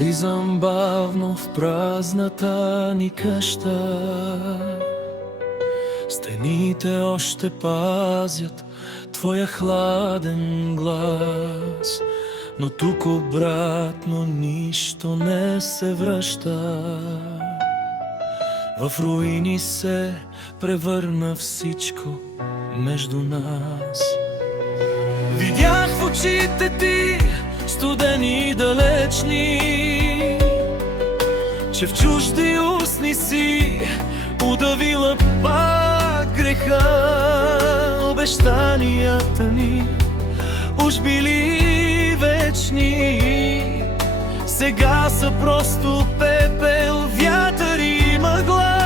Влизам бавно в празната ни къща. Стените още пазят твоя хладен глас, но тук обратно нищо не се връща. В руини се превърна всичко между нас. Видях в очите ти, студени и далечни, че в чужди устни си удавила пак греха. Обещанията ни уж били вечни, сега са просто пепел, вятър и мъгла.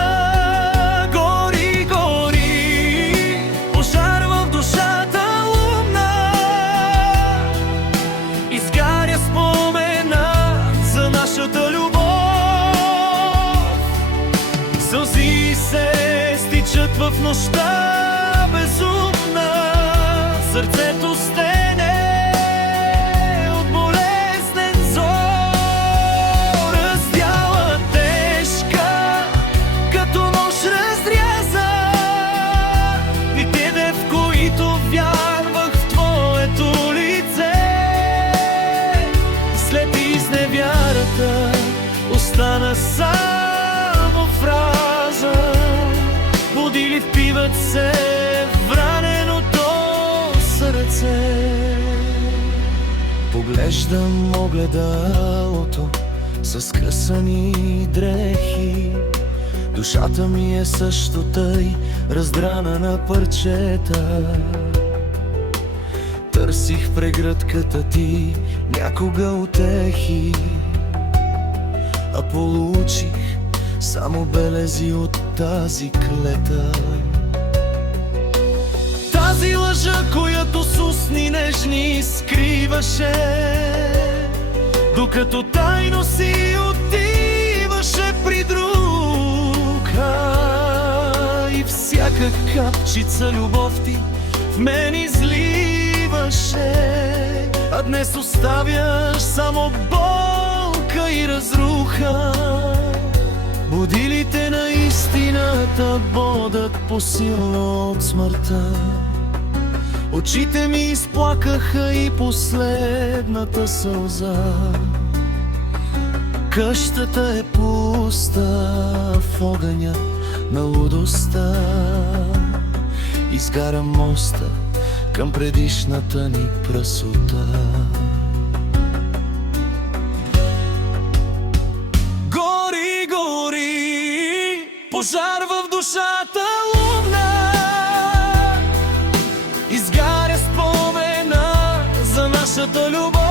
Гори, гори, пожар в душата лумна, изгаря спомена за нашата любов. Сълзи се стичат в нощта безумна, сърцето стене от болезнен зор. Раздяла тежка, като нож разряза дните, в които вярвах в твоето лице. След изневярата остана само фраза, будили впиват се в раненото сърце. Поглеждам огледалото с скъсани дрехи, душата ми е също тъй раздрана на парчета. Търсих в прегръдката ти някога утехи, а получих само белези от тази клета. Тази лъжа, която с устни нежни скриваше, докато тайно си отиваше при друг. И всяка капчица любов ти в мен изливаше, а днес оставяш само болка и разруха. Будилите на истината бодат посилно от смъртта. Очите ми изплакаха и последната сълза. Къщата е пуста в огъня на лудостта. Изгара моста към предишната ни прасота. Гори, гори, пожар в душата лумна, изгаря спомена за нашата любов.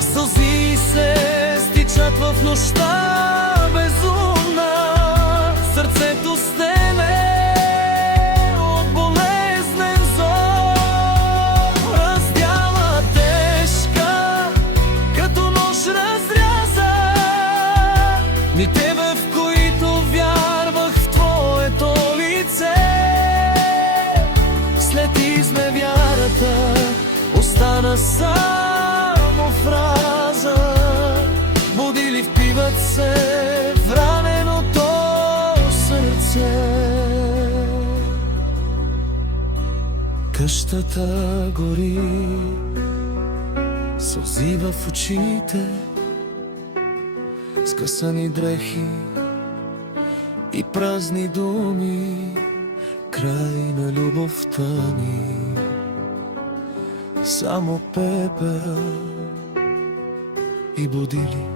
Сълзи се стичат в нощта безумна, сърцето стене от болезнен зор. Раздяла тежка, като нож разряза дните, в които вярвах в твоето лице. След изневярата остана само фраза, будили впиват се в раненото сърце. Къщата гори, сълзи в очите, скъсани дрехи и празни думи, край на любовта ни. Само пепел и будили